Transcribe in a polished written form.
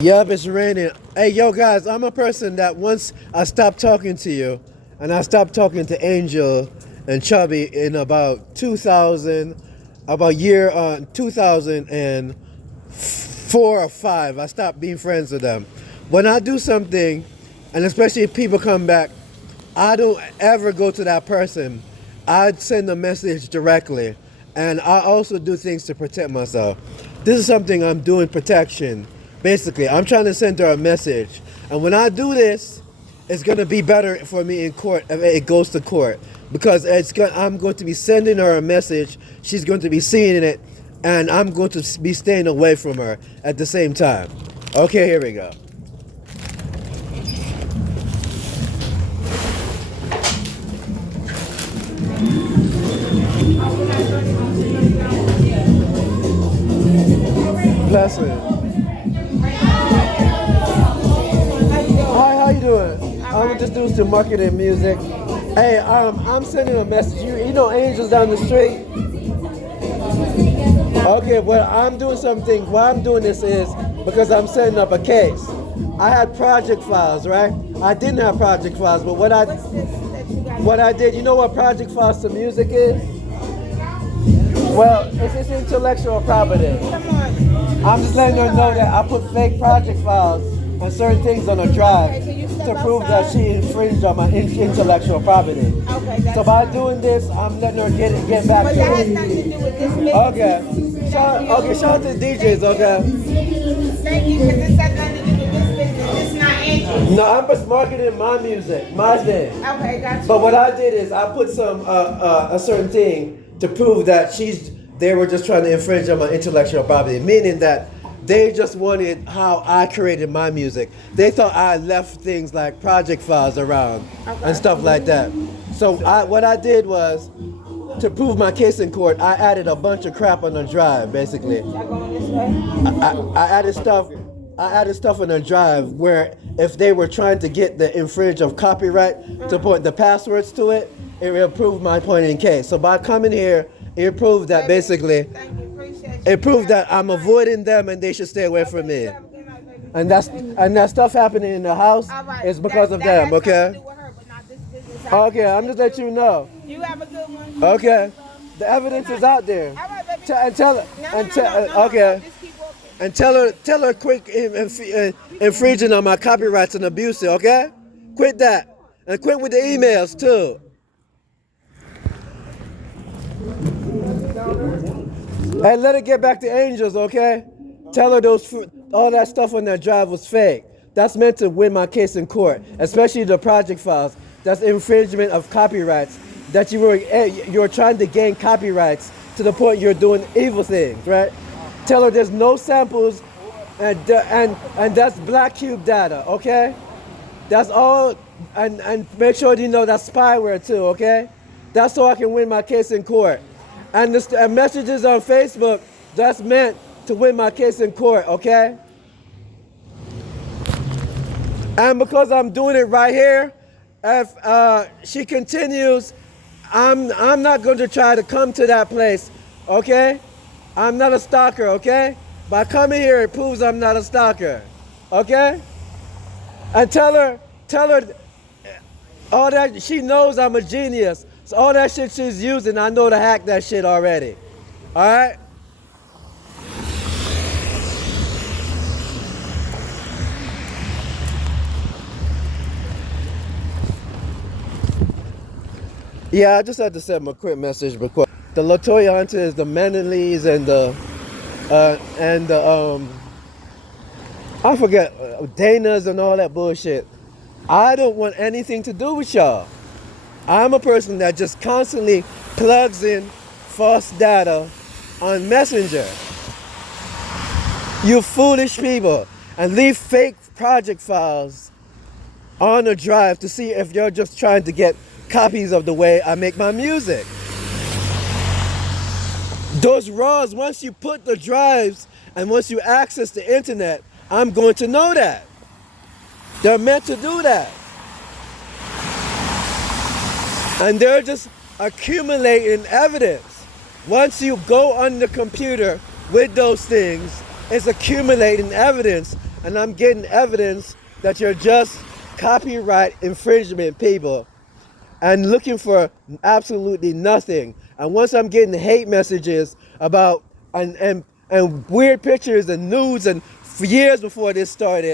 Yup, it's raining. Hey, yo, guys, I'm a person that once I stopped talking to you, and I stopped talking to Angel and Chubby in about 2000, about year 2004 or 5. I stopped being friends with them. When I do something, and especially if people come back, I don't ever go to that person. I send a message directly, and I also do things to protect myself. This is something I'm doing protection. Basically, I'm trying to send her a message, and when I do this, it's gonna be better for me in court if it goes to court because I'm going to be sending her a message. She's going to be seeing it, and I'm going to be staying away from her at the same time. Okay, here we go. Blessings. Hi, how you doing? I'm just doing some marketing music. Hey, I'm sending a message. You know Angels down the street? Okay, well, I'm doing something. Why I'm doing this is because I'm setting up a case. I had project files, right? I didn't have project files, but what I did, you know what project files to music is? Well, it's intellectual property. I'm just letting her know that I put fake project files and certain things on a drive to prove that she infringed on my intellectual property. Okay, so by doing this, I'm letting her get back but to that has it. nothing to do with this business. Okay. Shout out to the DJs, okay? Thank you, because this has nothing to do with this business. It's not Angel. No, I'm just marketing my music, my thing. Okay, got you. But what I did is I put some a certain thing to prove that they were just trying to infringe on my intellectual property, meaning that they just wanted how I created my music. They thought I left things like project files around and stuff like that. So what I did was, to prove my case in court, I added a bunch of crap on the drive, basically. Y'all going this way? I added stuff on the drive where if they were trying to get the infringe of copyright to put the passwords to it, it will prove my point in case. So by coming here, it proved that basically, Thank you, appreciate you. it proved that I'm avoiding them and they should stay away from me. And that stuff happening in the house All right. is because of that them, has nothing to okay? do with her, but not this business. Okay, I'm just letting you know. You have a good one. Okay, the evidence is out there. All right, baby. And tell her, okay. Just keep walking. And tell her quick infringing on my copyrights and abuse it, okay? Quit that. And quit with the emails too. Hey, let her get back to Angels, okay? Tell her all that stuff on that drive was fake. That's meant to win my case in court, especially the project files. That's infringement of copyrights. That you're trying to gain copyrights to the point you're doing evil things, right? Tell her there's no samples, and that's Black Cube data, okay? That's all, and make sure you know that's spyware too, okay? That's so I can win my case in court. And the messages on Facebook, that's meant to win my case in court, okay? And because I'm doing it right here, if she continues, I'm not going to try to come to that place, okay? I'm not a stalker, okay? By coming here, it proves I'm not a stalker, okay? And tell her all that, she knows I'm a genius. So all that shit she's using, I know to hack that shit already, all right? Yeah, I just had to send him a quick message because the Latoya Hunters, the Menonlees, and the I forget Danas and all that bullshit. I don't want anything to do with y'all. I'm a person that just constantly plugs in false data on Messenger. You foolish people, and leave fake project files on a drive to see if you're just trying to get copies of the way I make my music. Those RAWs, once you put the drives and once you access the internet, I'm going to know that. They're meant to do that. And they're just accumulating evidence. Once you go on the computer with those things, it's accumulating evidence and I'm getting evidence that you're just copyright infringement people and looking for absolutely nothing. And once I'm getting hate messages about and weird pictures and nudes and for years before this started,